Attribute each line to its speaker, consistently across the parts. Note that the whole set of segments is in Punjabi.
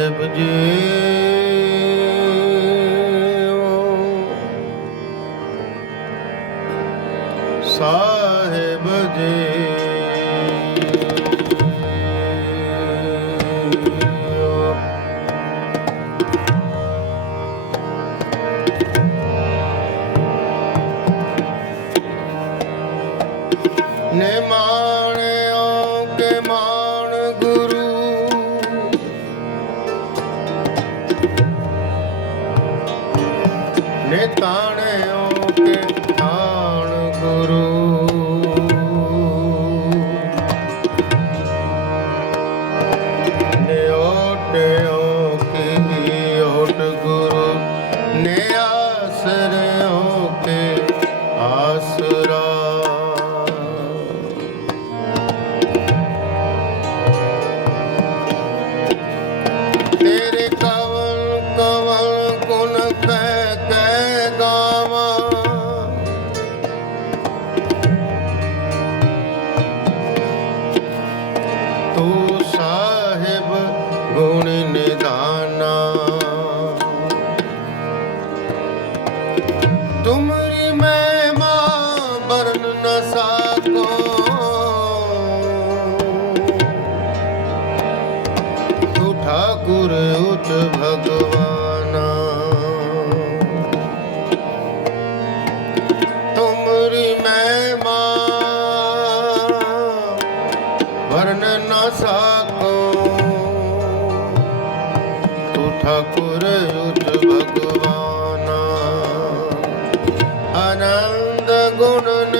Speaker 1: ਸਾਹਿਬ ਜੀ ਨੇ ਤੂੰ ਸਾਹਿਬ ਗੁਣ ਨਿਧਾਨਾ no, no.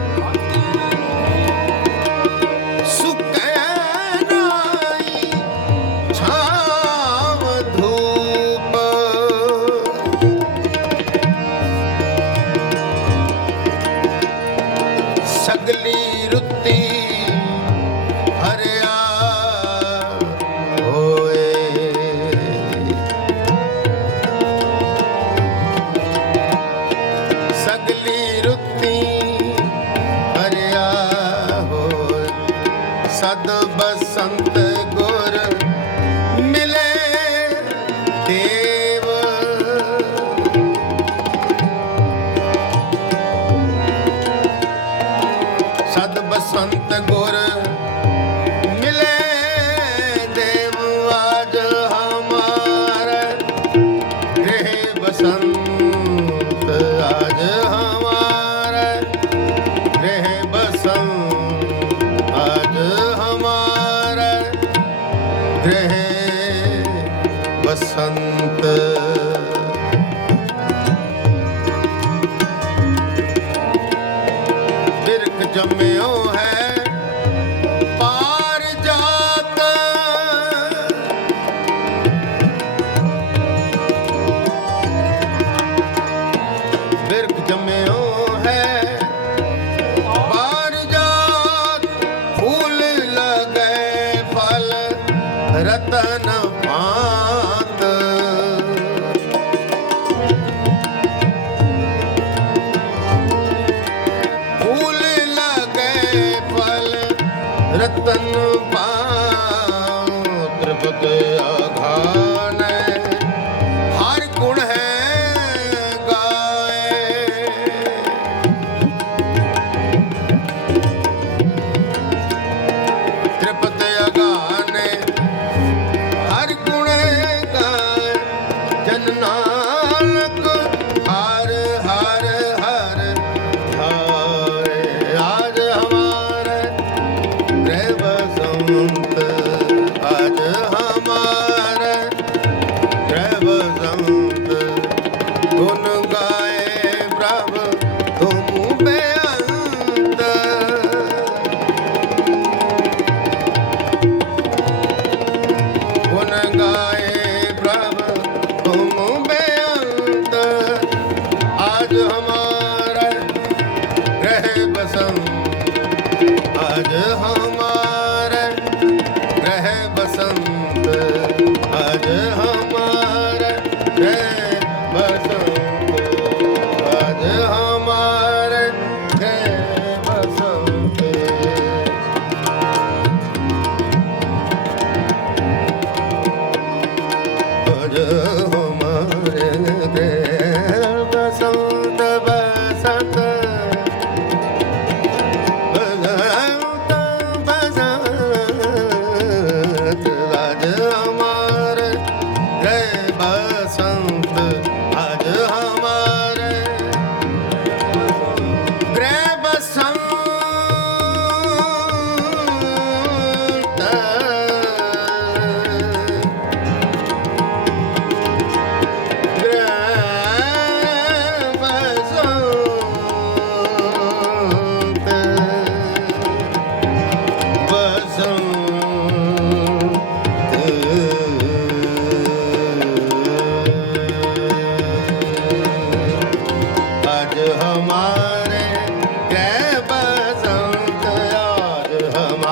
Speaker 1: Thank you.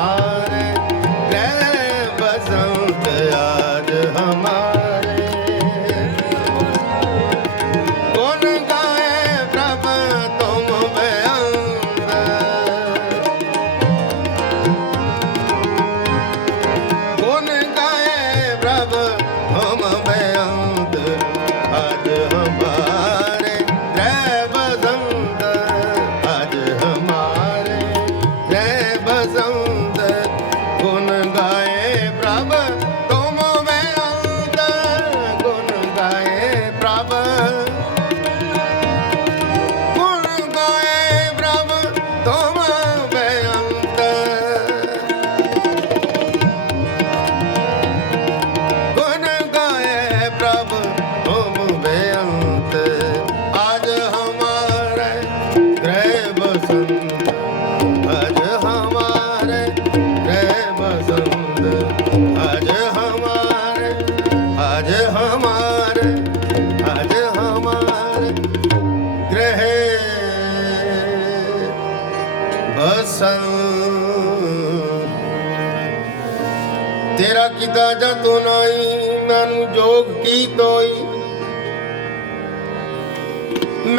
Speaker 1: Ah.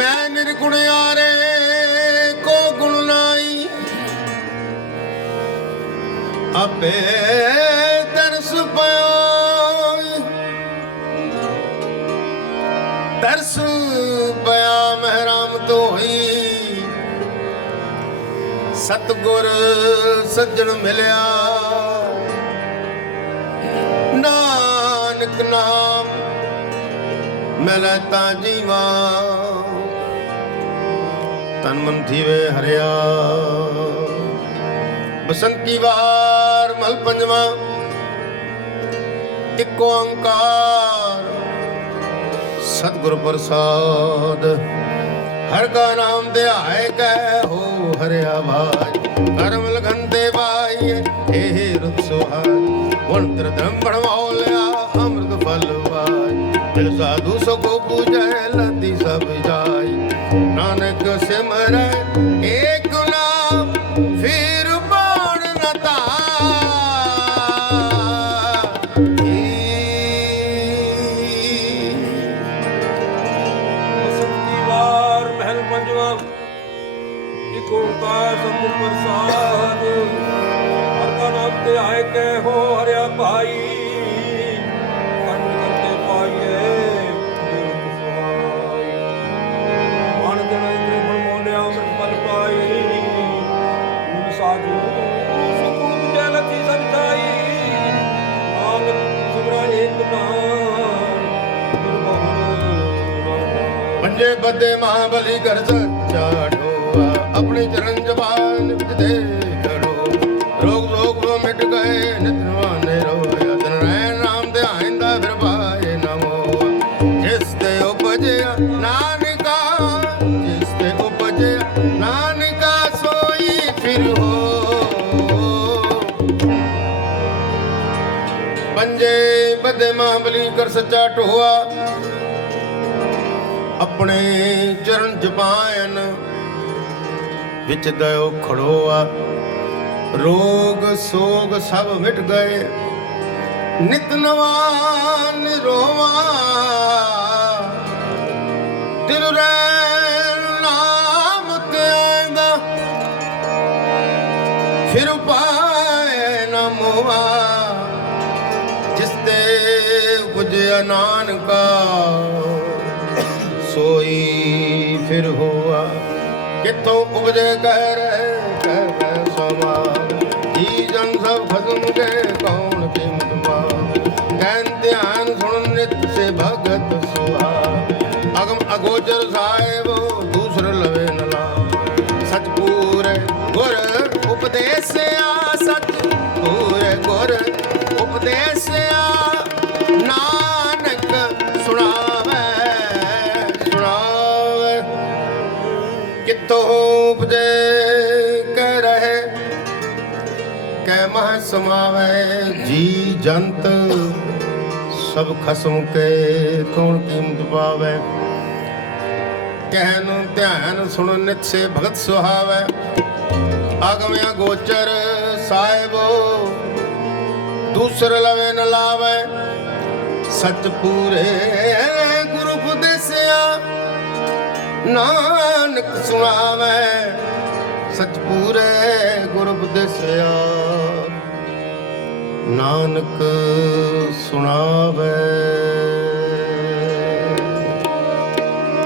Speaker 1: ਮੈਂ ਨਿਰਗੁਣ ਨਿਰਗੁਣਿਆਰੇ ਕੋ ਗੁਣ ਨਾਈ ਆਪੇ ਤਰਸ ਪਿਆ ਤਰਸ ਪਿਆ ਮਹਿਰਾਮ ਤੋਹੀ ਸਤਗੁਰ ਸੱਜਣ ਮਿਲਿਆ। ਨਾਨਕ ਨਾਮ ਮਿਲੈ ਤਾਂ ਜੀਵਾਂ। ਤਨ ਮਨ ਥੀਵੇ ਹਰਿਆ। ਬਸੰਤ ਵਾਰ ਮਲ ਪੰਜਵਾ, ਇੱਕ ਓੰਕਾਰ ਸਤਿਗੁਰ ਪ੍ਰਸਾਦ, ਹਰ ਕਾ ਨਾਮ ਧਿਆਏ ਕੈ ਹੋ ਹਰਿਆ ਭਾਜ ਕਰਮ ਲਗੰਦੇ ਬਾਈਏ ਏ ਰਤ ਸੁਹਾਗ। ਹੁਣ ਤਰਦਮ ਬਣਵਾਉ ਲਿਆ, ਅੰਮ੍ਰਿਤ ਫਲ ਵਾਜ। ਸਾਧੂ ਸੋ ਕੋ ਪੂਜੈ ਲੰਦੀ ਸਭ ਜਾ ਸਿਮਰੈ ਏਕ ਨਾਮ ਫਿਰ ਬਾਣ ਨ
Speaker 2: ਵਾਰ ਮਹਿਲ ਪੰਜਵਾਂ, ਇਕ ਓੰਕਾਰ ਸਤਿਗੁਰ ਪ੍ਰਸਾਦ ਹਰ ਕਾ ਨਾਮ ਤੇ ਆਏ ਕੈ ਹੋ ਹਰਿਆ ਭਾਈ। ਬਹੁ
Speaker 1: ਬੱਦੇ ਮਹਾਬਲੀ ਕਰ ਸੱਚਾ ਢੋਆ ਆਪਣੇ ਚਰਨ ਜਵਾਨ ਵਿੱਚ ਦੇ ਖੜੋ। ਰੋਗ ਰੋਗ ਰੋ ਮਿਟ ਗਏ ਨਿਤਨਵਾਨੇ ਰੋਇਆ ਦਿਨ ਰਹਿ ਨਾਮ ਧਿਆਨ ਦਾ ਫਿਰ ਨਮੋ ਜਿਸ ਤੇ ਉਪਜਿਆ ਨਾਨਕਾ, ਜਿਸ ਤੇ ਉਪਜਿਆ ਨਾਨਕਾ, ਸੋਈ ਫਿਰ ਹੋ। ਪੰਜੇ ਬੱਦੇ ਮਹਾਬਲੀ ਕਰ ਸੱਚਾ ਢੋਆ ਚਰਨ ਜਪਾਇਨ, ਵਿੱਚ ਦਇਓ ਖੜੋਆ। ਰੋਗ ਸੋਗ ਸਭ ਮਿਟ ਗਏ, ਨਿਤ ਨਵਾਨ ਰੋਵਾ। ਦਿਲ ਰਹਿ ਨਾਮ ਤੇ ਫਿਰ ਪਾਏ ਨਾ ਜਿਸ ਤੇ ਉਪਜਿਆ ਨਾਨਕਾ ਸੋਈ ਫਿਰ ਹੋਆ। ਕਿਤੋਂ ਉਪਜੇ ਕਹਿ ਰਹੇ, ਕਹਿ ਸਮਾ। ਜੀ ਜਨ ਸਭ ਖਸਮ ਕੇ ਕੌਣ ਕੀਮਤ ਪਾ। ਕਹਿਨ ਧਿਆਨ ਸੁਣ ਨਿਤ ਸੇ ਭਗਤ ਸੁਹਾ। ਅਗਮ ਅਗੋਚਰ ਸਾਹਿਬ, ਦੂਸਰ ਲਵੇ ਨ ਲਾ ਸਚ ਪੂਰੇ ਗੁਰ ਉਪਦੇਸਿਆ। ਕਹਿ ਮਹ ਸਮਾਵੇ, ਜੀ ਜੰਤ, ਸਭ ਖਸਮ ਕੇ ਕੌਣ ਕੀਮਤ ਪਾਵੇ? ਕਹਿਨ ਧਿਆਨ ਸੁਣ ਨਿਤ ਭਗਤ ਸੁਹਾਵੇ, ਆਗਮਿਆ ਗੋਚਰ ਸਾਹਿਬ, ਦੂਸਰ ਲਵੇ ਨ ਲਾਵੇ। ਸਚ ਪੂਰੇ ਗੁਰੂ ਉਪਦੇਸਿਆ, ਨਾਨਕ ਸੁਣਾਵੇ। ਸਚ ਪੂਰੇ ਗੁਰੂ ਉਪਦੇਸਿਆ ਨਾਨਕ ਸੁਣਾਵੇ।